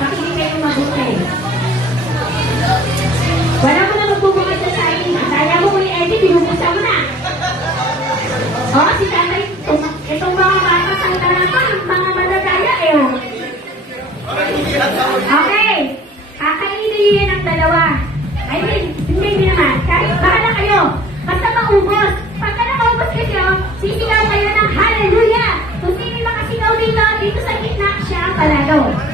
makinig kayo mabuti. Wala mo na magbubukas sa saing. Saya mo kung Eddie, binubusa mo na. O, si tatay, itong mga bata sa tarapan, mga madadaya eh. Okay, kakainin ng dalawa. I mean, hindi naman. Kahit bahala kayo. Basta maubos. Pagka nakaubos kayo, sisigaw kayo ng hallelujah. Kung sino makasigaw dito sa gitna, siya ang palalo.